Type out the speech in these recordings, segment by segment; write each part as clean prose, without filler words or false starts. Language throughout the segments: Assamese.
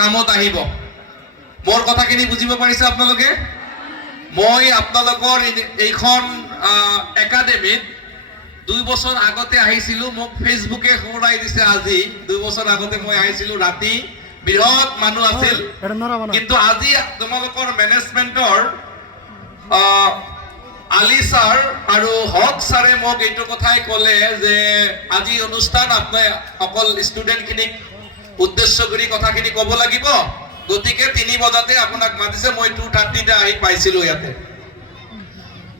কামত আহিব। মোৰ কথাখিনি বুজিব পাৰিছে আপোনালোকে? মই আপোনালোকৰ এইখন একাডেমিত 2 বছৰ আগতে আহিছিলো। মোক ফেচবুকে খবৰাই দিছে আজি 2 বছৰ আগতে মই আহিছিলো। ৰাতি বৃহৎ মানুহ আছিল, কিন্তু আজি তোমালোকৰ মেনেজমেন্টৰ আলী ছাৰ আৰু হক ছাৰে মোক এইটো কথাই ক'লে যে আজি অনুষ্ঠান আপুনি অকল ষ্টুডেণ্টখিনিক উদ্দেশ্য কৰি কথাখিনি ক'ব লাগিব, গতিকে 3 বজাতে আপোনাক মাতিছে। মই 2:30তে আহি পাইছিলো ইয়াতে।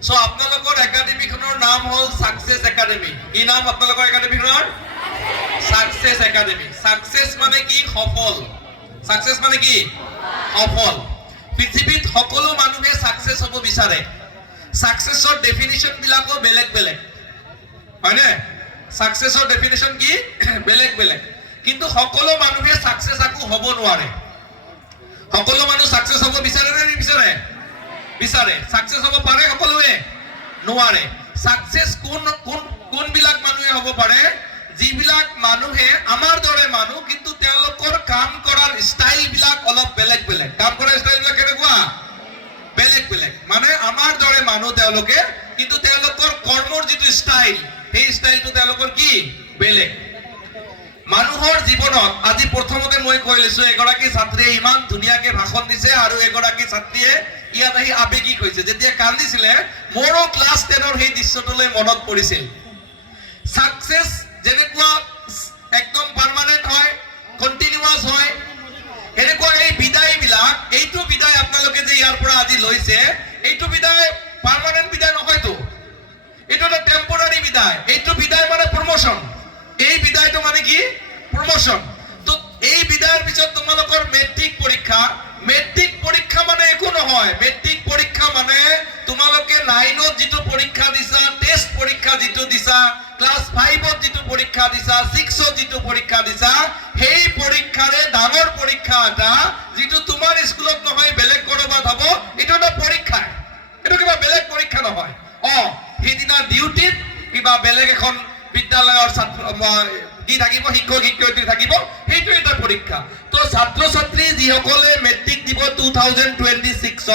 সো আপোনালোকৰ একাডেমিখনৰ নাম হ'ল সাকসেস একাডেমি। কি নাম আপোনালোকৰ একাডেমিখনৰ? Success academy. সাকসেস মানে কি? সফল। সাকসেস মানে কি? সফল। পৃথিৱীত সকলো মানুহে সাকসেস হ'ব বিচাৰে। সাকসেসৰ ডেফিনিশন বিলাকো বেলেগ বেলেগ, হয়নে? সাকসেসৰ ডেফিনিশন কি? বেলেগ বেলেগ, কিন্তু সকলো মানুহে সাকসেস আকো হ'ব নোৱাৰে। সকলো মানুহ সাকসেস হ'ব বিচাৰে নে নিবিচাৰে? বিচাৰে। সাকসেস হ'ব পাৰে সকলোৱে? নোৱাৰে। সাকসেস কোন বিলাক মানুহে হ'ব পাৰে? যিবিলাক মানুহে আমাৰ দৰে মানুহ, কিন্তু তেওঁলোকৰ কাম কৰাৰ ষ্টাইল বিলাক অলপ বেলেগ বেলেগ। কাম কৰাৰ ষ্টাইল বিলাক কেনেকুৱা? বেলেগ বেলেগ। মানে আমাৰ দৰে মানুহ তেওঁলোকে, কিন্তু তেওঁলোকৰ কৰ্মৰ যিটো ষ্টাইল, সেই ষ্টাইলটো তেওঁলোকৰ কি? বেলেগ। মানুহৰ জীৱনত আজি প্ৰথমতে মই কৈ লৈছো, এগৰাকী ছাত্ৰীয়ে ইমান ধুনীয়াকে ভাষণ দিছে আৰু এগৰাকী ছাত্ৰীয়ে ইয়াত আহি আবেগিক হৈছে। যেতিয়া কান্দিছিলে, মোৰো ক্লাছ 10ৰ সেই দৃশ্যটোলৈ মনত পৰিছিল। সাকসেস যেনেকুৱা একদম পাৰ্মানেন্ট হয়, কন্টিনিউয়াস হয়, এনেকুৱা এই বিদায় বিলাক, এইটো বিদায় আপোনালোকে যে ইয়াৰ পৰা আজি লৈছে, এইটো বিদায় পাৰ্মানেন্ট বিদায় নহয়তো। এইটো এটা টেম্পৰাৰী বিদায়। এইটো বিদায় মানে প্ৰমোশন। এই বিদায়টো মানে কি? প্ৰমোশন। তো এই বিদায়ৰ পিছত তোমালোকৰ মেট্ৰিক পৰীক্ষা। মেট্ৰিক পৰীক্ষা মানে একো নহয়। মেট্ৰিক পৰীক্ষা মানে তোমালোকে 9ত যিটো পৰীক্ষা দিছা, টেষ্ট পৰীক্ষা যিটো দিছা, ক্লাছ 5ত যিটো পৰীক্ষা দিছা, 6ত যিটো পৰীক্ষা দিছা, সেই পৰীক্ষাৰে ডাঙৰ পৰীক্ষা এটা, যিটো তোমাৰ স্কুলত নহয় বেলেগ কৰবাত হ'ব, এইটো এটা পৰীক্ষা। এইটো কিবা বেলেগ পৰীক্ষা নহয়। সেইদিনা ডিউটিত কিবা বেলেগ এখন বিদ্যালয়ৰ কি থাকিব, শিক্ষক শিক্ষয়িত্ৰী থাকিব, সেইটো এটা পৰীক্ষা। তো ছাত্ৰ ছাত্ৰী যিসকলে মেট্ৰিক দিব 2026ত,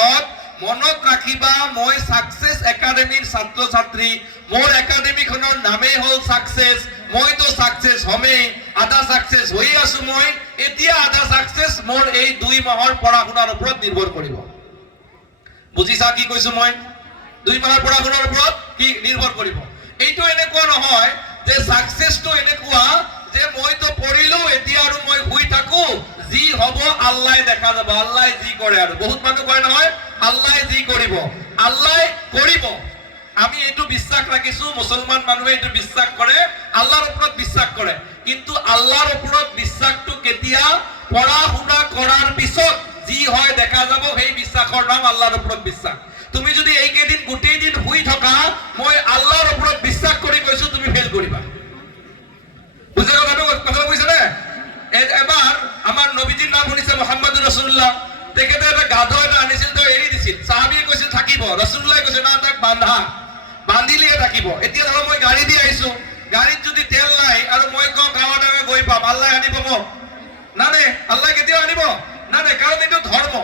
মনত ৰাখিবা, মই সাকসেস একাডেমিৰ ছাত্ৰ ছাত্ৰী। মোৰ একাডেমিখনৰ নামেই হ'ল সাকসেস। মইতো সাকসেস হমেই, আধা সাকসেস হৈ আছো মই। এতিয়া আধা সাকসেস মোৰ এই 2 মাহৰ পঢ়া শুনাৰ ওপৰত নিৰ্ভৰ কৰিব। বুজিছা কি কৈছো মই? 2 মাহৰ পঢ়া শুনাৰ ওপৰত কি নিৰ্ভৰ কৰিব? এইটো এনেকুৱা নহয় যে সাকসেসটো এনেকুৱা যে মইতো পঢ়িলো, এতিয়া আৰু মই শুই থাকো, যি হ'ব আল্লাহ দেখা যাব, আল্লাহ যি কৰে। আৰু বহুত মানুহ কয় নহয়, আল্লাহ যি কৰিব, আল্লাহ কৰিব। আমি এইটো বিশ্বাস ৰাখিছো, মুছলমান মানুহে এইটো বিশ্বাস কৰে, আল্লাহৰ ওপৰত বিশ্বাস কৰে। কিন্তু আল্লাহৰ ওপৰত বিশ্বাসটো কেতিয়া? পঢ়া শুনা কৰাৰ পিছত যি হয় দেখা যাব, সেই বিশ্বাসৰ নাম আল্লাহৰ ওপৰত বিশ্বাস। তুমি যদি এইকেইদিন গোটেই দিন শুই থকা, মই আল্লাহৰ ওপৰত বিশ্বাস কৰি কৈছো, তুমি ফেল কৰিবা। বুঝে কথা বুঝছে নে? এবাৰ আমাৰ নবীজিৰ নাম শুনিছে মুহাম্মদ ৰাসূলুল্লাহ। তেখেতে এটা গাধ এটা আনিছিল, তেওঁ এৰি দিছিল। সাহাবীয়ে কৈছিল থাকিব, ৰাসূলুল্লাহে কৈছে না, তাক বান্ধিলিহে থাকিব। এতিয়া ধৰক মই গাড়ী দি আহিছো, গাড়ীত যদি তেল নাই আৰু মই কওঁ গাঁৱে গাঁৱে গৈ পাম, আল্লাহ আনিব মোক? না নে? আল্লাহ কেতিয়াও আনিব না নে? কাৰণ এইটো ধৰ্ম।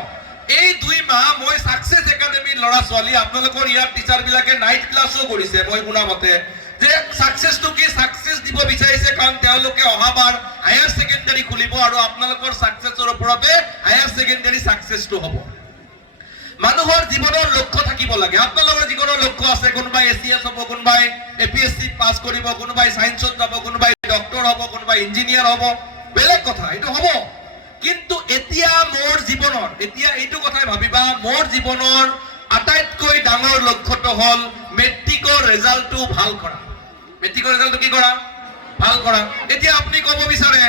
এই 2 মাহ মই সাকসেস একাডেমিৰ ল'ৰা ছোৱালী, আপোনালোকৰ ইয়াৰ টিচাৰ বিলাকে নাইট ক্লাছো কৰিছে মই শুনা মতে, যে সাকসেসটো কি? সাকসেস দিব বিচাৰিছে কাৰণ তেওঁলোকে অহাবাৰ হায়াৰ সেকেন্ডাৰী খুলিব আৰু আপোনালোকৰ সাকসেসৰ ওপৰতে হায়াৰ সেকেন্ডাৰী সাকসেসটো হ'ব। মানুহৰ জীৱনৰ লক্ষ্য থাকিব লাগে। আপোনালোকৰ জীৱনৰ লক্ষ্য আছে, কোনোবাই এচিএস হ'ব, কোনোবাই এপিএসসি পাছ কৰিব, কোনোবাই সায়েন্সত যাব, কোনোবাই ডক্টৰ হ'ব, কোনোবাই ইঞ্জিনিয়াৰ হ'ব, বেলেগ কথা, এইটো হ'ব। কিন্তু এতিয়া মোৰ জীৱনৰ, এতিয়া এইটো কথাই ভাবিবা, মোৰ জীৱনৰ আটাইতকৈ ডাঙৰ লক্ষ্যটো হ'ল মেট্ৰিকৰ ৰেজাল্টটো ভাল কৰা। মেট্ৰিকৰ ৰেজাল্টটো কি কৰা? ভাল কৰা। এতিয়া আপুনি ক'ব বিচাৰে,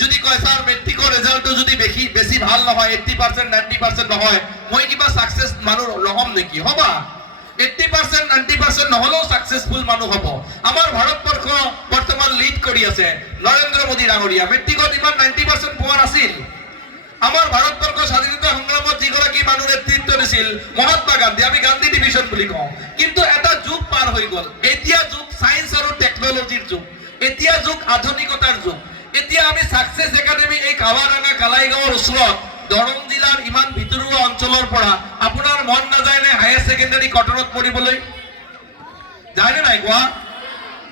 যদি কয় স্যাৰ মেট্ৰিকৰ ৰেজাল্টটো যদি বেছি ভাল নহয়, 80% 90% নহয়, মই কিবা সাকসেস মানুহ নহম নেকি? হবা। 80% 90% নহলেও সাকসেসফুল মানুহ হ'ব। আমাৰ ভাৰতবৰ্ষ বৰ্তমান লিড কৰি আছে নৰেন্দ্ৰ মোদী ডাঙৰীয়া। মেট্ৰিকত ইমান 90% পোৱা নাছিল। আমাৰ ভাৰতবৰ্ষ স্বাধীনতা সংগ্ৰামত যিগৰাকী মানুহ নেতৃত্ব দিছিল, মহাত্মা গান্ধী, আমি গান্ধী ডিভিজন বুলি কওঁ। কিন্তু এটা যুগ পাৰ হৈ গ'ল। এতিয়া যুগ সায়েন্স আৰু টেকনলজিৰ যুগ। এতিয়া যুগ আধুনিকতাৰ যুগ। এতিয়া আমি সাকসেস একাডেমি এই কাৱাৰাঙা কালাইগাঁৱৰ ওচৰত দৰং জিলাৰ ইমান ভিতৰুৱা অঞ্চলৰ পৰা আপোনাৰ মন নাযায় নে হায়াৰ সেকেন্ডাৰী কটনত পঢ়িবলৈ যায় নে নাই কোৱা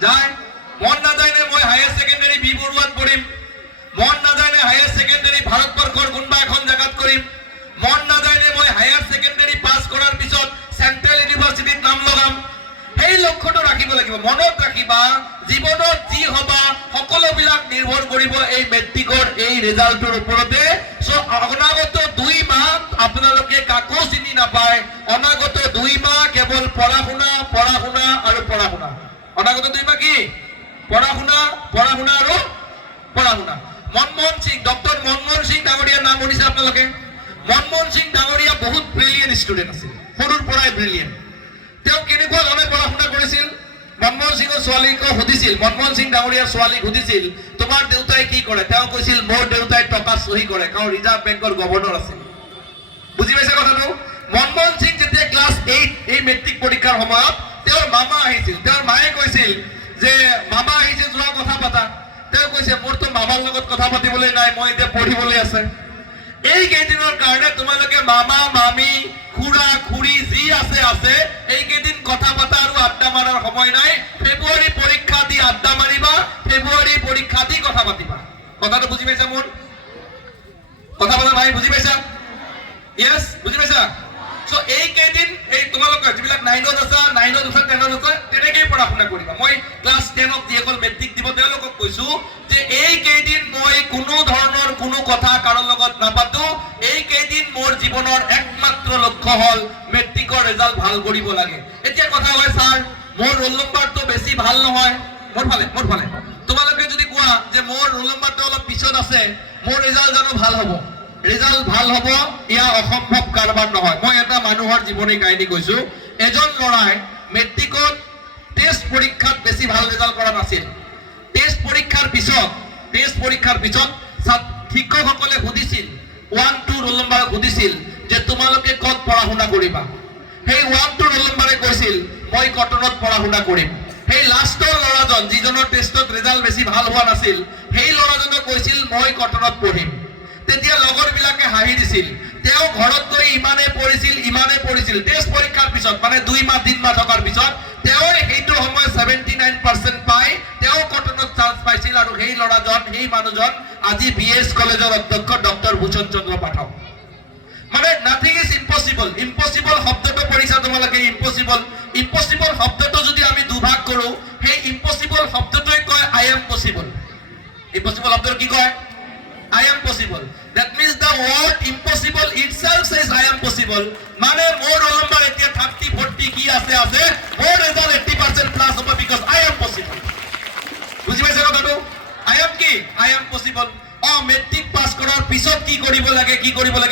যায় মন নাযায় নে মই হায়াৰ সেকেন্ডাৰী বি বৰুৱাত পঢ়িম মন নাযায় নে হায়াৰ সেকেন্ডাৰী ভাৰতবৰ্ষৰ কোনবা এখন জাগাত কৰিম মন নাযায় নে মই হায়াৰ সেকেন্ডাৰী পাস কৰাৰ পিছত সেন্ট্ৰেল ইউনিভাৰ্সিটিত নাম লগাম এই লক্ষ্যটো ৰাখিব লাগিব মনত ৰাখিবা জীৱনত যি হবা সকলোবিলাক নিৰ্ভৰ কৰিব এই মেট্ৰিকৰ এই ৰিজাল্টৰ ওপৰতে সো অনাগত 2 মাহ আপোনালোকে কাকো চিনি নাপায় অনাগত 2 মাহ কেৱল পঢ়া শুনা আৰু পঢ়া শুনা অনাগত 2 মাহ কি পঢ়া শুনা আৰু পঢ়া শুনা মনমোহন সিং ডক্টৰ মনমোহন সিং ডাঙৰীয়াৰ নাম শুনিছে আপোনালোকে মনমোহন সিং ডাঙৰীয়া বহুত ব্ৰিলিয়েন্ট ষ্টুডেন্ট আছিল সৰুৰ পৰাই ব্ৰিলিয়েন্ট তেওঁ কেনেকুৱা ধৰণে পঢ়া শুনা কৰিছিল মনমোহন সিংৰ ছোৱালীক সুধিছিল মনমোহন সিং ডাঙৰীয়াৰ ছোৱালীক সুধিছিল তোমাৰ দেউতাই কি কৰে তেওঁ কৈছিল মোৰ দেউতাই টকা সহি কৰে কাৰণ ৰিজাৰ্ভ বেংকৰ গভৰ্ণৰ আছিল বুজি পাইছে কথাটো মনমোহন সিং যেতিয়া ক্লাছ 8 এই মেট্ৰিক পৰীক্ষাৰ সময়ত তেওঁৰ মামা আহিছিল তেওঁৰ মায়ে কৈছিল যে মামা আহিছে যোৱা কথা পাতা তেওঁ কৈছে মোৰতো মামাৰ লগত কথা পাতিবলৈ নাই মই এতিয়া পঢ়িবলৈ আছে এই কেইদিনৰ কাৰণে তোমালোকে মামা মামি খুৰা খুৰী যি আছে এই কেইদিন কথা পাতা আৰু আড্ডা মাৰাৰ সময় নাই ফেব্ৰুৱাৰী পৰীক্ষা দি আড্ডা মাৰিবা ফেব্ৰুৱাৰী পৰীক্ষা দি কথা পাতিবা কথাটো বুজি পাইছা মোৰ কথা বলা ভাই বুজি পাইছা ইয়েস বুজি পাইছা সো এই কেইদিন এই তোমালোকে যিবিলাক 9ত আছে 10ত আছে তেনেকৈ পঢ়া শুনা কৰিবা মই ক্লাছ 10ত যিসকল মেট্ৰিক দিব তেওঁলোকক কৈছো যে এই কেইদিন মই কোনো ধৰণৰ কোনো কথা কাৰোৰ লগত নাপাতো এই কেইদিন মোৰ জীৱনৰ একমাত্ৰ লক্ষ্য হল মেট্ৰিকৰ ৰিজাল্ট ভাল কৰিব লাগে এতিয়া কথা হয় স্যাৰ মোৰ ৰোল নম্বৰটো বেছি ভাল নহয় মোৰ ফালে তোমালোকে যদি কোৱা যে মোৰ ৰোল নম্বৰটো অলপ পিছত আছে মোৰ ৰিজাল্ট জানো ভাল হ'ব ৰিজাল্ট ভাল হ'ব ইয়া অসম্ভৱ কাৰবাৰ নহয় মই এটা মানুহৰ জীৱনী কাহিনী কৈছো এজন লৰাই মেট্ৰিকত টেষ্ট পৰীক্ষাত বেছি ভাল ৰিজাল্ট কৰা নাছিল টেষ্ট পৰীক্ষাৰ পিছত শিক্ষকসকলে সুধিছিল 1-2 ৰোল নম্বৰ সুধিছিল যে তোমালোকে ক'ত পঢ়া শুনা কৰিবা সেই 1-2 ৰোল নম্বৰে কৈছিল মই কটনত পঢ়া শুনা কৰিম সেই লাষ্টৰ লৰাজন যিজনৰ টেষ্টত ৰিজাল্ট বেছি ভাল হোৱা নাছিল সেই লৰাজনে কৈছিল মই কটনত পঢ়িম তেতিয়া লগৰবিলাকে হাঁহি দিছিল তেওঁ ঘৰত গৈ ইমানে পঢ়িছিল টেষ্ট পৰীক্ষাৰ পিছত মানে 2 মাহ 3 মাহ থকাৰ পিছত তেওঁ সেইটো সময় 79% পাই তেওঁ কটনত চান্স পাইছিল আৰু সেই লৰাজন সেই মানুহজন আজি বিএছ কলেজৰ অধ্যক্ষ ডক্টৰ ভূষণ চন্দ্ৰ পাঠক মানে নাথিং ইজ ইম্পসিবল শব্দটো পঢ়িছা তোমালোকে ইম্পসিবল শব্দটো যদি আমি দুভাগ কৰো সেই ইম্পসিবল শব্দটোই কয় আই এম পসিবল ইম্পসিবল শব্দটো কি কয় I am possible. That means the word impossible itself says I am possible. Mane more roll number etia 30-40 ki ase more result 80% plus hobo because I am possible. Buji paise kothato? I am possible. Metric pass korar pisot ki koribo lage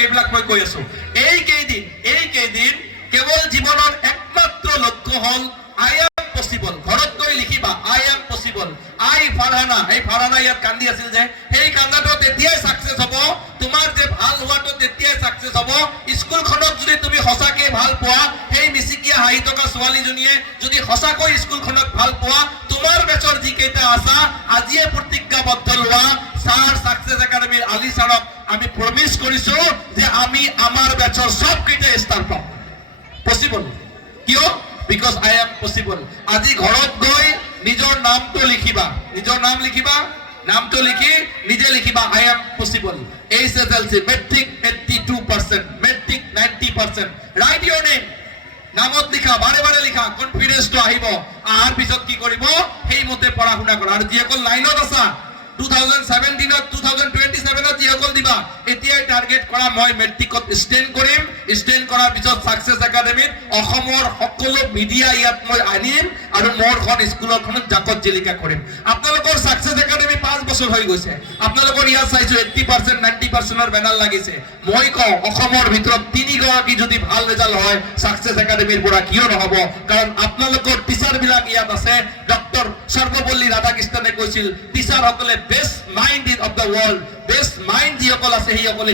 ebilak moi koi asu. Ei keidin kebol jiboner ekmatro lokkho hol I am possible. Ghorot goi likhiba I am possible. Farhana ইয়াত কান্দি আছিল যে সেই কান্দাটো তেতিয়াই সাকসেস হ'ব তোমাৰ যে ভাল হোৱাটো তেতিয়াই সাকসেস হ'ব স্কুলখনত যদি তুমি হসাকে ভাল পোৱা সেই মিছিকিয়া হাই টকা ছোৱালীজনীয়ে যদি হসাকৈ স্কুলখনত ভাল পোৱা তোমাৰ বেচৰ যি কেইটা আছা আজিয়ে প্ৰতিজ্ঞাবদ্ধ লোৱা স্যাৰ সাকসেস একাডেমিৰ আলি স্যাৰক আমি প্ৰমিস কৰিছো যে আমি আমাৰ বেচৰ সব কেইটা ষ্টাৰ পাম পসিবল কিয় because I am possible আজি ঘৰত গৈ নিজৰ নামটো লিখিবা নামটো লিখি নিজে লিখিবা I am possible SSLC metric 82% metric 90% write your name নামত লিখা বাৰে লিখা কনফিডেন্স তো আহিব আহাৰ পিছত কি কৰিব সেই মতে পঢ়া শুনা কৰা আৰু যিসকল লাইনত আছা 2017 2027 যিসকল দিবা এতিয়াই টাৰ্গেট কৰা মই মেট্ৰিকত ষ্টেণ্ড কৰাৰ পিছত সাকসেস একাডেমিত অসমৰ সকলো মিডিয়া ইয়াত মই আনিম আৰু মোৰখন স্কুলখনত জাকত জিলিকা কৰিম আপোনালোকৰ সাকসেস একাডেমি 5 বছৰ হৈ গৈছে আপোনালোকৰ ইয়াত চাইছো 80% 90%ৰ বেনাৰ লাগিছে মই কওঁ অসমৰ ভিতৰত 3 গৰাকী যদি ভাল ৰিজাল্ট হয় সাকসেস একাডেমিৰ পৰা কিয় নহব কাৰণ আপোনালোকৰ টিচাৰ বিলাক ইয়াত আছে ডক্টৰ সৰ্বপল্লী ৰাধাকৃষ্ণনে কৈছিল টিচাৰ সকলে best mind of the world best mind যিসকল আছে সেইসকলে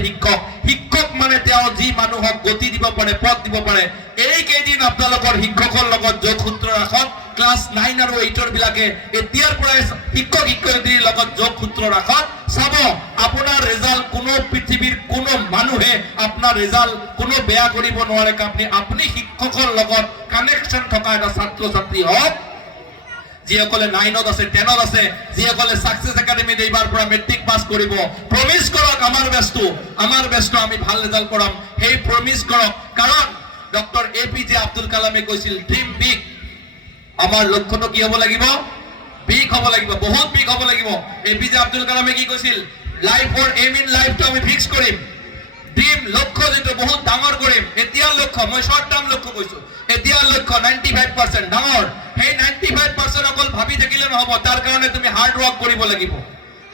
শিক্ষক মানে তেওঁ যি মানুহক গতি দিব পাৰে পথ দিব পাৰে এই কেইদিন আপোনালোকৰ শিক্ষকৰ লগত যোগসূত্ৰ ৰাখক ক্লাছ 9 আৰু 8 বিলাকে এতিয়াৰ পৰাই শিক্ষক শিক্ষয়িত্ৰীৰ লগত যোগসূত্ৰ ৰাখক চাব আপোনাৰ ৰিজাল্ট কোনো পৃথিৱীৰ কোনো মানুহে আপোনাৰ ৰিজাল্ট কোনো বেয়া কৰিব নোৱাৰে আপুনি শিক্ষকৰ লগত কানেকশ্যন থকা এটা ছাত্ৰ ছাত্ৰী হওক যিসকলে 9ত আছে 10ত আছে যিসকলে সাকসেস একাডেমিত এইবাৰ পৰা মেট্ৰিক পাস কৰিব প্ৰমিস কৰক আমাৰ বেষ্ট আমি ভাল ৰিজাল্ট কৰাম সেই প্ৰমিস কৰক কাৰণ ডক্টৰ এপিজে আব্দুল কালামে কৈছিল ড্ৰিম বিগ আমাৰ লক্ষ্যটো কি হ'ব লাগিব বিগ হ'ব লাগিব বহুত বিগ হ'ব লাগিব এপিজে আব্দুল কালামে কি কৈছিল লাইফৰ এম ইন লাইফটো আমি ফিক্স কৰিম ড্ৰিম লক্ষ্য যেটো বহুত ডাঙৰ কৰিম এতিয়া লক্ষ্য মই শৰ্ট টাৰ্ম লক্ষ্য কৈছো এতিয়া লক্ষ্য 95% ডাঙৰ সেই 95% অকল ভাবি থাকিলে নহব তাৰ কাৰণে তুমি হাৰ্ড ওয়াৰ্ক কৰিব লাগিব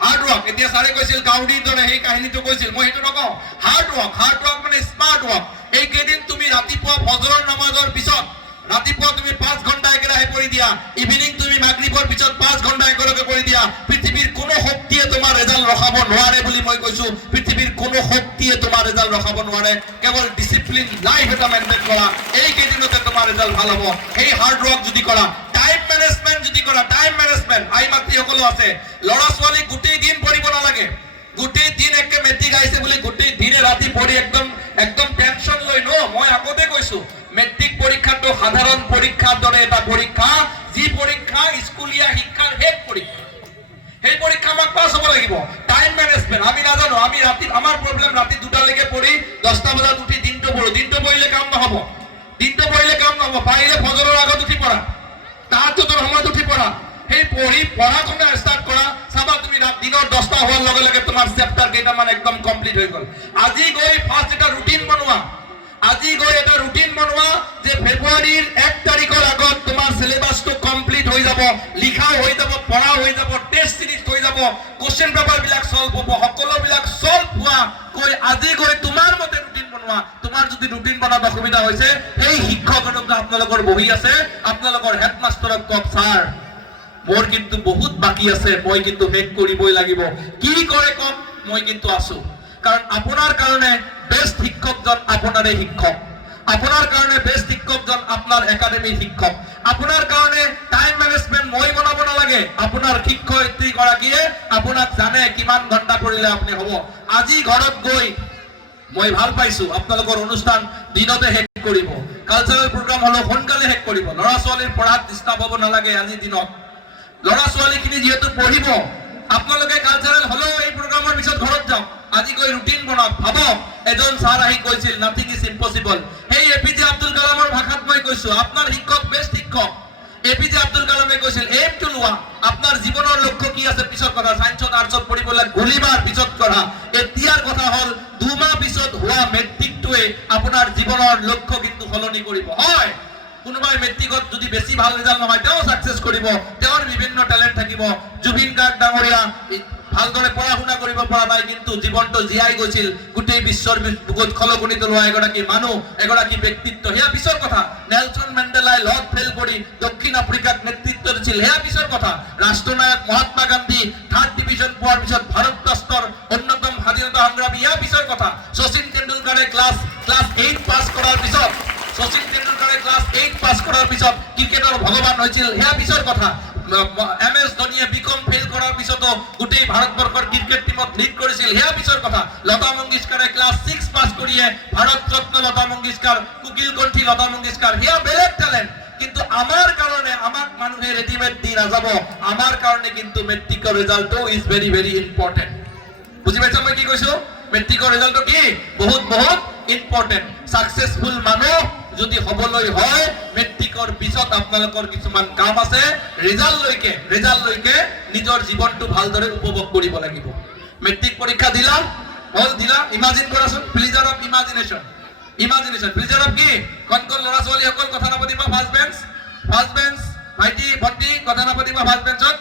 হাৰ্ড ওয়াৰ্ক এতিয়া সাৰে কৈছিল কাউডি দৰে সেই কাহিনীটো কৈছিল মই হেতু নকওঁ হাৰ্ড ওয়াৰ্ক মানে স্মাৰ্ট ওয়াৰ্ক এই কেদিন তুমি ৰাতিপুৱা ফজৰৰ নামাজৰ পিছত ৰাতিপুৱা তুমি 5 ঘণ্টা একেৰাহে পঢ়ি দিয়া ইভিনিং তুমি মাগৰিবৰ পিছত 5 ঘণ্টা একেলগে পঢ়ি দিয়া পৃথিৱীৰ কোনো শক্তিয়ে তোমাৰ ৰিজাল্ট ৰখাব নোৱাৰে বুলি মই কৈছো পৃথিৱীৰ কোনো শক্তিয়ে তোমাৰ ৰিজাল্ট ৰখাব নোৱাৰে কেৱল ডিসিপ্লিন লাইফ এটা মেইনটেইন কৰা এই কেদিনতে তোমাৰ ৰিজাল্ট ভাল হ'ব এই হাৰ্ড ওয়াৰ্ক যদি কৰা টাইম ম্যানেজমেন্ট যদি কৰা টাইম ম্যানেজমেন্ট আই মাতৃ সকলো আছে লৰা ছোৱালী গোটেই দিন পঢ়িব নালাগে গোটেই দিন একে মেট্ৰিক আইছে বুলি গোটেই দিনে ৰাতি পঢ়ি একদম টেনশন লৈ মই আগতে কৈছো মেট্ৰিক পৰীক্ষাটো সাধাৰণ পৰীক্ষাৰ দৰে এটা পৰীক্ষা যি পৰীক্ষা স্কুলীয়া শিক্ষাৰ শেষ পৰীক্ষা সেই পৰীক্ষা আমাক পাছ হ'ব লাগিব টাইম ম্যানেজমেন্ট আমি নাজানো আমি ৰাতি আমাৰ প্ৰবলেম ৰাতি 2টা লৈকে পঢ়ি 10টা বজাত উঠি দিনটো পঢ়িলে কাম নহব পাৰিলে ফজৰৰ আগত উঠি পঢ়া তাহাজ্জুদৰ সময়ত উঠি পঢ়া সেই পঢ়া কোনে ষ্টাৰ্ট কৰা চাবা তুমি দিনৰ 10টা হোৱাৰ লগে লগে তোমাৰ চেপ্টাৰ কেইটামান একদম কমপ্লিট হৈ গল আজি গৈ ফাৰ্স্ট এটা ৰুটিন বনোৱা যে ফেব্ৰুৱাৰীৰ 1 তাৰিখৰ আগত তোমাৰ সিলেবাসটো কমপ্লিট হৈ যাব লিখা হৈ যাব পঢ়া হৈ যাব টেষ্ট সিৰিজ হৈ যাব কোশ্চেন পেপাৰ বিলাক সলভ হ'ব সকলো বিলাক সলভ হোৱা কৈ আজি গৈ তোমাৰ মতে ৰুটিন বনোৱা তোমাৰ যদি ৰুটিন বনাত অসুবিধা হৈছে এই শিক্ষকজনক আপোনালোকৰ বহি আছে আপোনালোকৰ হেডমাষ্টাৰক কক স্যাৰ মোৰ কিন্তু বহুত বাকি আছে মই কিন্তু শেষ কৰিবই লাগিব কি কৰে কম মই কিন্তু আছো কাৰণ আপোনাৰ কাৰণে বেষ্ট শিক্ষকজন আপোনাৰে শিক্ষক আপোনাৰ কাৰণে বেষ্ট শিক্ষকজন আপোনাৰ একাডেমিৰ শিক্ষক আপোনাৰ কাৰণে টাইম ম্যানেজমেন্ট মই বনাব নালাগে আপোনাৰ শিক্ষয়িত্ৰী গৰাকীয়ে আপোনাক জানে কিমান ঘণ্টা পঢ়িলে আপুনি হ'ব আজি ঘৰত গৈ মই ভাল পাইছো আপোনালোকৰ অনুষ্ঠান দিনতে শেষ কৰিব কালচাৰেল প্ৰগ্ৰাম হলো সোনকালে শেষ কৰিব লৰা ছোৱালীৰ পঢ়াত ডিস্টাৰ্ব হ'ব নালাগে আজি দিনত লৰা ছোৱালীখিনি যেহেতু পঢ়িব আপোনালোকে কালচাৰেল হলো এই প্ৰগ্ৰামৰ পিছত ঘৰত যাওক আজি গৈ ৰুটিন বনাওক ভাবক এজন স্যাৰ আহি কৈছিল নাথিং ইজ ইম্পসিবল সেই এপিজে আব্দুল কালামৰ ভাষাত মই কৈছো আপোনাৰ শিক্ষক বেষ্ট শিক্ষক এপিজে আব্দুল কালামে কৈছিল এম টু লোৱা আপোনাৰ জীৱনৰ লক্ষ্য কি আছে পিছত কথা সায়েন্সত আৰ্টছত পঢ়িবলৈ গুলিবাৰ পিছত কৰা এতিয়াৰ কথা হল 2 মাহ পিছত হোৱা মেট্ৰিকটোৱে আপোনাৰ জীৱনৰ লক্ষ্য কিন্তু সলনি কৰিব হয় কোনোবাই মেট্ৰিকত যদি বেছি ভাল ৰিজাল্ট নহয় তেও সাকসেস কৰিব তেওঁৰ বিভিন্ন ট্যালেন্ট থাকিব জুবিন গাৰ্গ ডাঙৰীয়া ভালদৰে পঢ়া শুনা কৰিব পৰা নাই কিন্তু জীৱনটো জিয়াই গৈছিল গোটেই বিশ্বৰ বুকুত খলকণি তোলোৱা এগৰাকী মানুহ এগৰাকী ব্যক্তিত্ব হেয়া পিছৰ কথা নেলসন মেণ্ডেলাই লৰ্ড ফেল কৰি দক্ষিণ আফ্ৰিকাত নেতৃত্ব দিছিল হেয়া পিছৰ কথা ৰাষ্ট্ৰনায়ক মহাত্মা গান্ধী 3rd ডিভিজন পোৱাৰ পিছত ভাৰত ৰাষ্ট্ৰৰ অন্যতম স্বাধীনতা সংগ্ৰামী হেয়া পিছৰ কথা শচীন তেণ্ডুলকাৰে ক্লাছ 8 পাস কৰাৰ পিছত ক্ৰিকেটৰ ভগৱান হৈছিল হেয়া পিছৰ কথা MS ধোনিয়ে বিকম ফেল কৰাৰ পিছতো গোটেই ভাৰতবৰ্ষৰ ক্ৰিকেট টিমত লিড কৰিছিল হেয়া পিছৰ কথা লতা মংগেশকাৰে ক্লাছ 6 পাস কৰিয়ে ভাৰত ৰত্ন লতা মংগেশকাৰ কুকিল কণ্ঠী লতা মংগেশকাৰ হেয়া বেলেগ ট্যালেন্ট কিন্তু আমাৰ কাৰণে আমাক মানুহে ৰেডিমেড দি নাযাব আমাৰ কাৰণে কিন্তু মেট্ৰিকৰ ৰিজাল্টটো ইজ ভেৰি ভেৰি ইম্পৰ্টেন্ট বুজি পাইছা মই কি কৈছো মেট্ৰিকৰ ৰিজাল্টটো কি বহুত ইম্পৰ্টেন্ট সাকসেসফুল মানুহ যদি হবলৈ হয় মেট্ৰিকৰ পিছত আপোনালোকৰ কিছুমান কাম আছে ৰিজাল্ট লৈকে নিজৰ জীৱনটো ভালদৰে উপভোগ কৰিব লাগিব মেট্ৰিক পৰীক্ষা দিলা ইমাজিন কৰাচোন pleasure of imagination pleasure of কি কোন লৰা ছোৱালী সকল কথা নাপাতিবা ফাৰ্স্ট বেঞ্চ ভাইটি ভণ্টি কথা নাপাতিবা ফাৰ্স্ট বেঞ্চত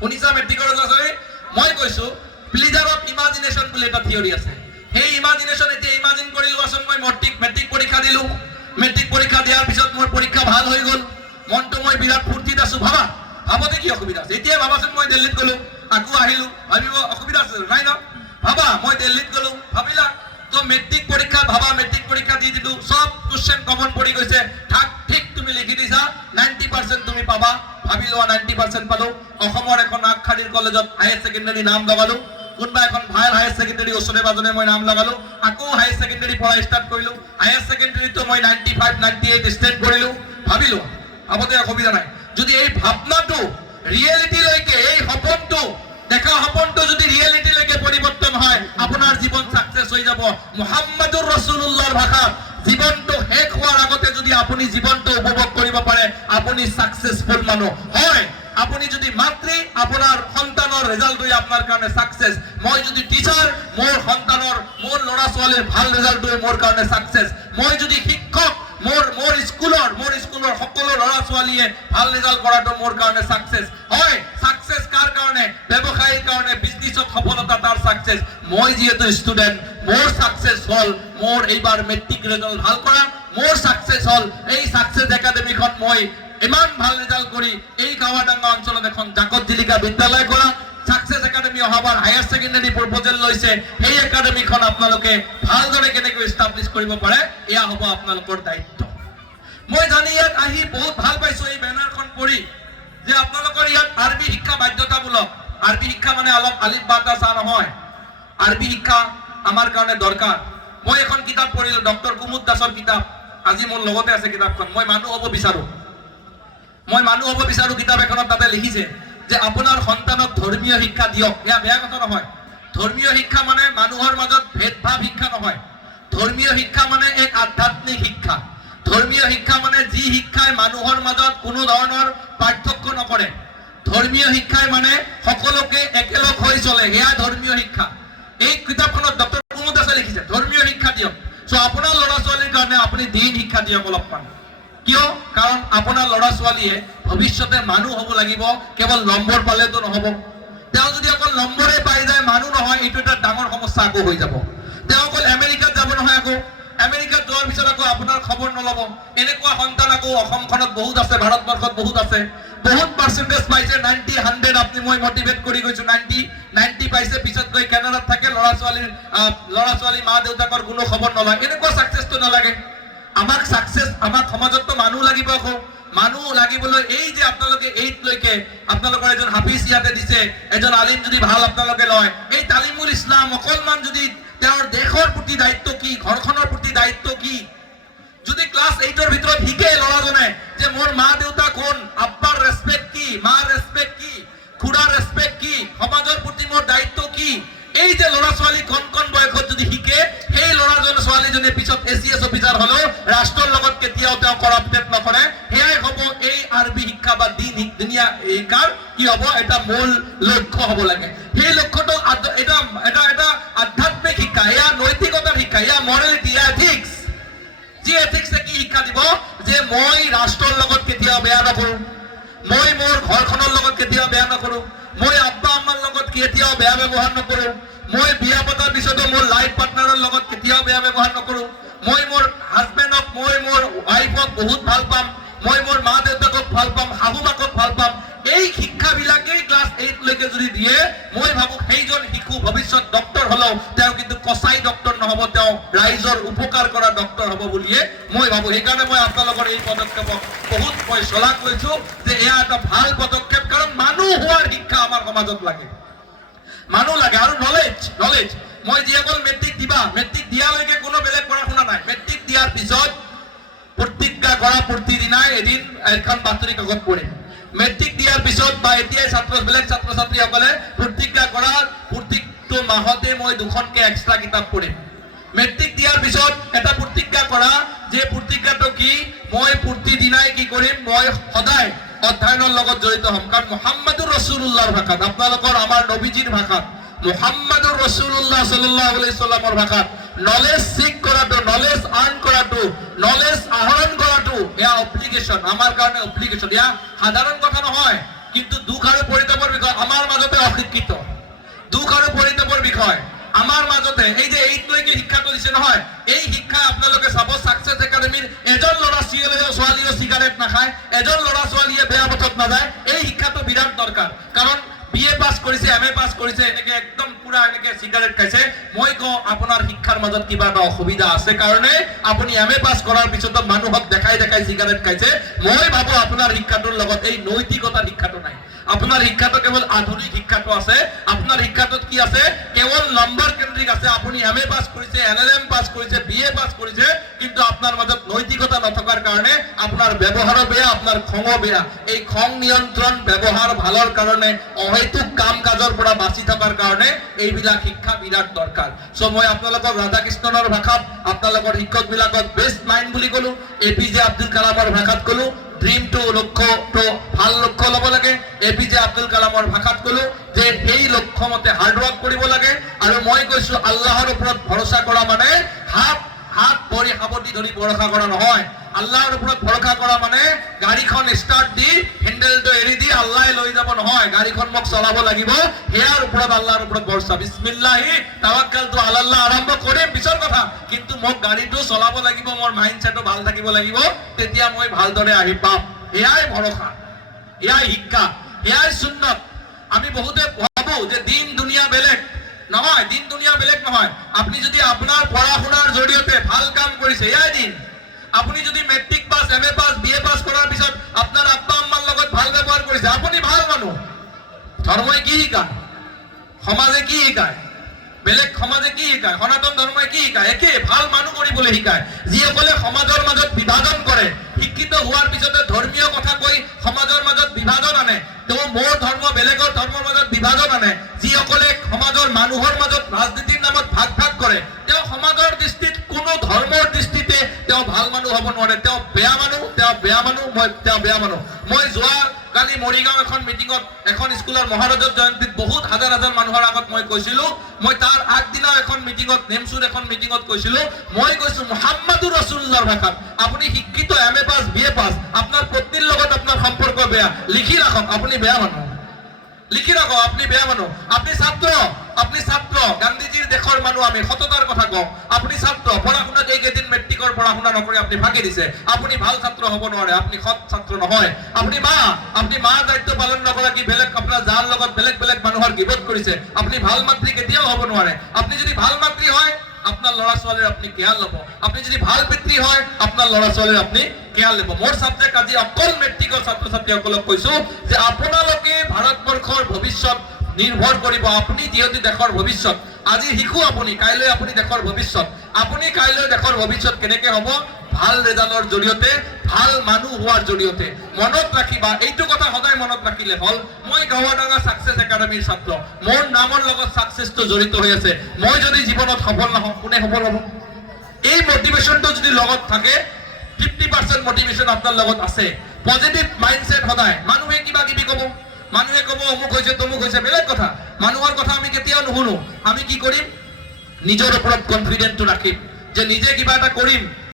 শুনিছা মেট্ৰিকৰ লৰা ছোৱালী মই কৈছো প্লিজাৰ অফ ইমাজিনেশন বুলি এটা থিয়ৰি আছে সেই ইমাজিনেশন এতিয়া ইমাজিন কৰি লোৱাচোন মই মেট্ৰিক পৰীক্ষা দিলো মেট্ৰিক পৰীক্ষা দিয়াৰ পিছত মোৰ পৰীক্ষা ভাল হৈ গল মনটো মই বিৰাট ফুৰ্তিত আছো ভাবতে কি অসুবিধা আছে এতিয়া ভাবাচোন মই দিল্লীত গলো আকৌ আহিলো ভাবিব অসুবিধা আছে নাই ন ভাবা মই দিল্লীত গলো ভাবিলা তো মেট্ৰিক পৰীক্ষা দি দিলো সব কোশ্চেন কমন পড়ি গৈছে কলেজত হায়াৰ ছেকেণ্ডাৰী নাম লগালো, কোনোবা এখন ভাল হায়াৰ ছেকেণ্ডাৰী ওচৰে পাজৰে মই নাম লগালো, আকৌ হায়াৰ ছেকেণ্ডাৰী পঢ়া ষ্টাৰ্ট কৰিলো, হায়াৰ ছেকেণ্ডাৰীটো মই 95 98 ষ্টেট কৰিলো, ভাবিলো আপত্তি অসুবিধা নাই। যদি এই ভাৱনাটো ৰিয়েলিটিলৈকে, এই সপোনটো দেখা সপোনটো যদি ৰিয়েলিটিলৈকে পৰিৱৰ্তন হয়, আপোনাৰ জীৱন সাকসেস হৈ যাব। মুহাম্মাদুৰ ৰাসূলুল্লাহৰ ভাষাত জীৱনটো শেষ হোৱাৰ আগতে যদি আপুনি জীৱনটো উপভোগ কৰিব পাৰে, আপুনি সাকসেসফুল মানুহ হয়। আপুনি যদি মাতৃ আপোনাৰ সন্তানৰ ৰেজাল্ট হৈ আপোনাৰ কাৰণে সাকসেস, মই যদি টিচাৰ মোৰ সন্তানৰ মোৰ ল'ৰা ছোৱালীৰ ভাল ৰেজাল্ট হৈ মোৰ কাৰণে সাকসেস, মই যদি শিক্ষক মোৰ স্কুলৰ সকলো ল'ৰা ছোৱালীয়ে ভাল ৰেজাল্ট কৰাটো মোৰ কাৰণে সাকসেস হয়। সাকসেস কাৰ কাৰণে? ব্যৱসায়ীৰ কাৰণে, বিজনেছত সফলতা তাৰ সাকসেস। মই যেহেতু ষ্টুডেন্ট, মোৰ সাকসেস হল মোৰ এইবাৰ মেট্ৰিক ৰেজাল্ট ভাল কৰা, মোৰ সাকসেস হল এই সাকসেস একাডেমিখন মই ইমান ভাল ৰেজাল্ট কৰি এই গাঁওডাঙ্গা অঞ্চলত এখন জাকত জিলিকা বিদ্যালয় কৰা। সাকসেস একাডেমি অহাবাৰ হায়াৰ ছেকেণ্ডাৰী প্ৰপ'জেল লৈছে, সেই একাডেমিখন আপোনালোকে ভালদৰে কেনেকৈ এষ্টাব্লিছ কৰিব পাৰে, এয়া হ'ব আপোনালোকৰ দায়িত্ব। মই জানি ইয়াত আহি বহুত ভাল পাইছো এই বেনাৰখন পঢ়ি যে আপোনালোকৰ ইয়াত আৰবী শিক্ষা বাধ্যতামূলক। আৰবী শিক্ষা মানে অলপ আলিফ বা তা চা নহয়, আৰবী শিক্ষা আমাৰ কাৰণে দৰকাৰ। মই এখন কিতাপ পঢ়িলো, ডক্টৰ কুমুদ দাসৰ কিতাপ, আজি মোৰ লগতে আছে কিতাপখন। মই মানুহ হ'ব বিচাৰো কিতাপ এখনত তাতে লিখিছে যে আপোনাৰ সন্তানক ধৰ্মীয় শিক্ষা দিয়ক। এয়া বেয়া কথা নহয়। ধৰ্মীয় শিক্ষা মানে মানুহৰ মাজত ভেদভাৱ শিক্ষা নহয়। ধৰ্মীয় শিক্ষা মানে এক আধ্যাত্মিক শিক্ষা। ধৰ্মীয় শিক্ষা মানে যি শিক্ষাই মানুহৰ মাজত কোনো ধৰণৰ পাৰ্থক্য নকৰে। ধৰ্মীয় শিক্ষাই মানে সকলোকে একেলগ হৈ চলে, সেয়া ধৰ্মীয় শিক্ষা। এই কিতাপখনত ডক্টৰ কুমুদ দাসে লিখিছে ধৰ্মীয় শিক্ষা দিয়ক। আপোনাৰ ল'ৰা ছোৱালীৰ কাৰণে আপুনি দিন শিক্ষা দিয়ক অলপমান। কিয়? কাৰণ আপোনাৰ ল'ৰা ছোৱালীয়ে ভৱিষ্যতে মানুহ হ'ব লাগিব, কেৱল নম্বৰ পালেতো নহ'ব। তেওঁ যদি অকল নম্বৰে পাই যায়, মানুহ নহয়, এইটো এটা ডাঙৰ সমস্যা আকৌ হৈ যাব। তেওঁ অকল আমেৰিকাত যাব নহয়, আকৌ আমেৰিকাত যোৱাৰ পিছত আকৌ আপোনাৰ খবৰ নল'ব। এনেকুৱা সন্তান আকৌ অসমখনত বহুত আছে, ভাৰতবৰ্ষত বহুত আছে। বহুত পাৰ্চেন্টেজ পাইছে, 90 100। আপুনি মই মটিভেট কৰি গৈছো, 90 পাইছে, পিছত গৈ কেনাডাত থাকে, ল'ৰা ছোৱালী মা দেউতাকৰ কোনো খবৰ নলয়। এনেকুৱা সাকসেসটো নালাগে আমাক। সাকসেস আমাক সমাজততো মানুহ লাগিব। আকৌ মানুহ লাগিবলৈ এই যে আপোনালোকে 8 লৈকে আপোনালোকৰ এজন হাফিজ ইয়াতে দিছে, এজন আলিম যদি ভাল আপোনালোকে লয়, এই তালিমুল ইছলাম অকলমান যদি তেওঁৰ দেশৰ প্ৰতি দায়িত্ব কি, ঘৰখনৰ প্ৰতি দায়িত্ব কি, যদি ক্লাছ 8ৰ ভিতৰত শিকে ল'ৰাজনে যে মোৰ মা দেউতা কোন, আব্বাৰ ৰেসপেক্ট কি, মাৰ ৰেসপেক্ট কি, খুৰাৰ ৰেসপেক্ট কি, সমাজৰ প্ৰতি মোৰ দায়িত্ব কি, এই যে ল'ৰা ছোৱালী কণ বয়সত যদি শিকে, সেই ল'ৰাজন ছোৱালীজনে পিছত ACS অফিচাৰ হলেও ৰাষ্ট্ৰৰ লগত কেতিয়াও তেওঁ কৰাপটেড নকৰে। সেয়াই হ'ব এই আৰবী শিক্ষা বা দুনিয়া শিক্ষাৰ কি হ'ব, এটা মূল লক্ষ্য হ'ব লাগে। সেই লক্ষ্যটো এটা আধ্যাত্মিক শিক্ষা, এয়া নৈতিকতাৰ শিক্ষা, এয়া মৰেলিটি, এয়া এথিক্স। যি এথিক্সে কি শিক্ষা দিব যে মই ৰাষ্ট্ৰৰ লগত কেতিয়াও বেয়া নকৰো, মই মোৰ ঘৰখনৰ লগত কেতিয়াও বেয়া নকৰো, মই আব্বা আম্মাৰ লগত কেতিয়াও বেয়া ব্যৱহাৰ নকৰো, মই বিয়া পতাৰ পিছতো মোৰ লাইফ পাৰ্টনাৰৰ লগত কেতিয়াও বেয়া ব্যৱহাৰ নকৰো, মই মোৰ হাজবেণ্ডক, মই মোৰ ৱাইফক বহুত ভাল পাম, মই মোৰ মা দেউতাকক ভাল পাম, শাহু মাকক ভাল পাম। এই শিক্ষাবিলাকেই ক্লাছ 8 লৈকে যদি দিয়ে, মই ভাবো সেইজন শিশু ভৱিষ্যত ডক্টৰ হলেও তেওঁ কিন্তু কচাই ডক্টৰ নহব, তেওঁ ৰাইজৰ উপকাৰ কৰা ডক্টৰ হ'ব বুলিয়ে মই ভাবো। সেইকাৰণে মই আপোনালোকৰ এই পদক্ষেপক বহুত মই শলাগ লৈছো যে এয়া এটা ভাল পদক্ষেপ। কাৰণ মানুহ হোৱাৰ শিক্ষা আমাৰ সমাজত লাগে, মানুহ লাগে আৰু নলেজ। মই যিসকল মেট্ৰিক দিবা, মেট্ৰিক দিয়ালৈকে কোনো বেলেগ পঢ়া শুনা নাই। মেট্ৰিক দিয়াৰ পিছত প্ৰতিজ্ঞা কৰা প্ৰতিদিনাই এদিন এখন বাতৰি কাকত পঢ়িম। মেট্ৰিক দিয়াৰ পিছত বা এতিয়াই বেলেগ ছাত্ৰ ছাত্ৰীসকলে প্ৰতিজ্ঞা কৰা প্ৰত্যেকটো মাহতে মই 2খনকে এক্সট্ৰা কিতাপ পঢ়িম। মেট্ৰিক দিয়াৰ পিছত এটা প্ৰতিজ্ঞা কৰা যে প্ৰতিজ্ঞাটো কি, মই প্ৰতিদিনাই কি কৰিম, মই সদায় অধ্যয়নৰ লগত জড়িত হ'ম। কাৰণ মুহাম্মাদুৰ ৰাসূলুল্লাহৰ ভাষাত, আপোনালোকৰ আমাৰ নবীজীৰ ভাষাত, মুহাম্মাদুৰ ৰাসূলুল্লাহ সাল্লাল্লাহু আলাইহি সাল্লামৰ ভাষাত নলেজ সিক কৰাটো, নলেজ আৰ্ন কৰাটো, নলেজ আহৰণ কৰাটো এয়া অব্লিগেশ্যন, আমাৰ কাৰণে অব্লিগেশ্যন। এয়া সাধাৰণ কথা নহয়, কিন্তু দুখ আৰু পৰিতাপৰ বিষয়। আমাৰ মাজতে অশিক্ষিত, দুখ আৰু পৰিতাপৰ বিষয় আমাৰ মাজতে। এই যে 8 লৈকে শিক্ষাটো দিছে নহয়, এই শিক্ষা আপোনালোকে চাব, সাকসেস একাডেমিৰ এজন ল'ৰা ছোৱালীও চিগাৰেট নাখায়, এজন ল'ৰা ছোৱালীয়ে বেয়া পথত নাযায়। এই শিক্ষাটো বিৰাট দৰকাৰ। কাৰণ BA পাছ কৰিছে, MA পাছ কৰিছে, এনেকে একদম পুৰা এনেকে চিগাৰেট খাইছে, মই কওঁ আপোনাৰ শিক্ষাৰ মাজত কিবা এটা অসুবিধা আছে। কাৰণে আপুনি MA পাছ কৰাৰ পিছতো মানুহক দেখাই চিগাৰেট খাইছে। মই ভাবো আপোনাৰ শিক্ষাটোৰ লগত এই নৈতিকতাৰ শিক্ষাটো নাই। আপোনাৰ শিক্ষাটো কেৱল আধুনিক শিক্ষাটো আছে, আপোনাৰ শিক্ষাটোত কি আছে, কেৱল নম্বৰ কেন্দ্ৰিক আছে। আপুনি MA পাছ কৰিছে, LLM পাছ কৰিছে, BA পাছ কৰিছে, কিন্তু আপোনাৰ মাজত নৈতিকতা নথকাৰ কাৰণে আপোনাৰ ব্যৱহাৰো বেয়া, আপোনাৰ খঙো বেয়া। এই খং নিয়ন্ত্ৰণ, ব্যৱহাৰ ভালৰ কাৰণে, অহেতুক কাম কাজৰ পৰা বাচি থকাৰ কাৰণে এইবিলাক শিক্ষা বিৰাট দৰকাৰ। চ' মই আপোনালোকক ৰাধাকৃষ্ণনৰ ভাষাত, আপোনালোকৰ শিক্ষকবিলাকক বেষ্ট মাইণ্ড বুলি ক'লো, APJ আব্দুল কালামৰ ভাষাত ক'লো, ড্ৰিমটো, লক্ষ্যটো ভাল লক্ষ্য ল'ব লাগে। APJ আব্দুল কালামৰ ভাষাত ক'লো যে সেই লক্ষ্য মতে হাৰ্ডৱৰ্ক কৰিব লাগে। আৰু মই কৈছো আল্লাহৰ ওপৰত ভৰসা কৰা মানে হাত ভৰি সাৱটি ধৰি ভৰসা কৰা নহয়। আল্লাহৰ ওপৰত ভৰসা কৰা মানে গাড়ীখন ষ্টাৰ্ট দি হেণ্ডেলটো এৰি দি আল্লাহে লৈ যাব নহয়, গাড়ীখন মোক চলাব লাগিব, সেয়াৰ ওপৰত আল্লাহৰ ওপৰত ভৰসা। বিসমিল্লাহি তাৱাক্কালতু আলাল্লাহ আৰম্ভ কৰিম পিছৰ কথা, কিন্তু মোক গাড়ীটো চলাব লাগিব, মোৰ মাইণ্ডছেটো ভাল থাকিব লাগিব, তেতিয়া মই ভালদৰে আহি পাম। এয়াই ভৰসা, এয়াই শিক্ষা, এয়াই সুন্নত। আমি বহুতে ভাবো যে দিন দুনিয়া বেলেগ নহয়, দিন দুনিয়া বেলেগ নহয়। আপনি যদি আপনার পড়াশোনার জড়িয়তে ভাল কাম কৰিছে, এয়াই দিন। আপনি যদি matric pass, MA pass, BA pass কৰাৰ পিছত আপনাৰ আব্বা আম্মাৰ লগত ভাল ব্যৱহাৰ কৰিছে, আপুনি ভাল মানুহ। ধৰ্মই কি শিকায়, সমাজে কি শিকায়, বেলেগ সমাজে কি শিকায়, সনাতন ধৰ্মই কি শিকায়, একে ভাল মানুহ কৰিবলৈ শিকায়। যিসকলে সমাজৰ মাজত বিভাজন কৰে, শিক্ষিত হোৱাৰ পিছতে ধৰ্মীয় কথা কৈ সমাজৰ মাজত বিভাজন আনে, তেওঁ মোৰ ধৰ্ম বেলেগৰ ধৰ্মৰ মাজত বিভাজন আনে, যিসকলে সমাজৰ মানুহৰ মাজত ৰাজনীতিৰ নামত ভাগ ভাগ কৰে, তেওঁ সমাজৰ দৃষ্টিত, কোনো ধৰ্মৰ দৃষ্টিতে তেওঁ ভাল মানুহ হ'ব নোৱাৰে। তেওঁ বেয়া মানুহ, তেওঁ বেয়া মানুহ, তেওঁ বেয়া মানুহ। মই যোৱা কালি মৰিগাঁও এখন মিটিঙত, এখন স্কুলৰ মহাৰজত জয়ন্তীত বহুত হাজাৰ হাজাৰ মানুহৰ আগত মই কৈছিলো, মই তাৰ আগদিনা এখন মিটিঙত, নেমচুৰ এখন মিটিঙত কৈছিলো, মই কৈছো মুহাম্মাদুৰ ৰাসূলুল্লাহৰ ভাষাত, আপুনি শিক্ষিত MA পাস, BA পাস, আপোনাৰ পত্নীৰ লগত আপোনাৰ সম্পৰ্ক বেয়া, লিখি ৰাখক আপুনি বেয়া মানুহ, লিখি ৰাখক আপনি বেয়া মানুহ। আপনি ছাত্ৰ, আপনি ছাত্ৰ, গান্ধীজীৰ দেশৰ মানুহ, আমি সততাৰ কথা কওঁ। আপুনি ছাত্ৰ, পঢ়া শুনাত এইকেইদিন মেট্ৰিকৰ পঢ়া শুনা নকৰি আপুনি ফাঁকি দিছে, আপুনি ভাল ছাত্ৰ হ'ব নোৱাৰে, আপুনি সৎ ছাত্ৰ নহয়। আপুনি মাৰ দায়িত্ব পালন নকৰাকি বেলেগ আপোনাৰ যাৰ লগত বেলেগ বেলেগ মানুহৰ গিবত কৰিছে, আপুনি ভাল মাতৃ কেতিয়াও হ'ব নোৱাৰে। আপুনি যদি ভাল মাতৃ হয়, আপনাৰ ল'ৰা ছোৱালীৰ আপনি কেয়াৰ ল'ব। আপনি যদি ভাল পিতৃ হয়, আপনাৰ ল'ৰা ছোৱালীৰ আপনি কেয়াৰ ল'ব। মোৰ সাবজেক্ট আজি অকল মেট্ৰিকৰ ছাত্ৰ ছাত্ৰীসকলক কৈছো যে আপোনালোকে ভাৰতবৰ্ষৰ ভৱিষ্যত নিৰ্ভৰ কৰিব। আপুনি যিহেতু দেশৰ ভৱিষ্যত, আজি শিশু আপুনি, কাইলৈ আপুনি দেশৰ ভৱিষ্যত। আপুনি কাইলৈ দেশৰ ভৱিষ্যত কেনেকে হ'ব? ভাল ৰেজাল্টৰ জৰিয়তে, ভাল মানুহ হোৱাৰ জৰিয়তে। মনত ৰাখিবা, এইটো কথা সদায় মনত ৰাখিলে হ'ল, মই গাঁৱৰডাঙা সাকসেস একাডেমীৰ ছাত্ৰ, মোৰ নামৰ লগত সাকসেসটো জড়িত হৈ আছে। মই যদি জীৱনত সফল নহওঁ, কোনে সফল হ'ব? এই মোটিভেশনটো যদি লগত থাকে, 50% মোটিভেশন আপোনাৰ লগত আছে, পজিটিভ মাইন্ডসেট সদায়। মানুহে কিবা কিবি ক'ব, মানুহে ক'ব অমুক হৈছে তমুক হৈছে, বেলেগ কথা। মানুহৰ কথা আমি কেতিয়াও নুশুনো। আমি কি কৰিম? নিজৰ ওপৰত কনফিডেন্টটো ৰাখিম যে নিজে কিবা এটা কৰিম।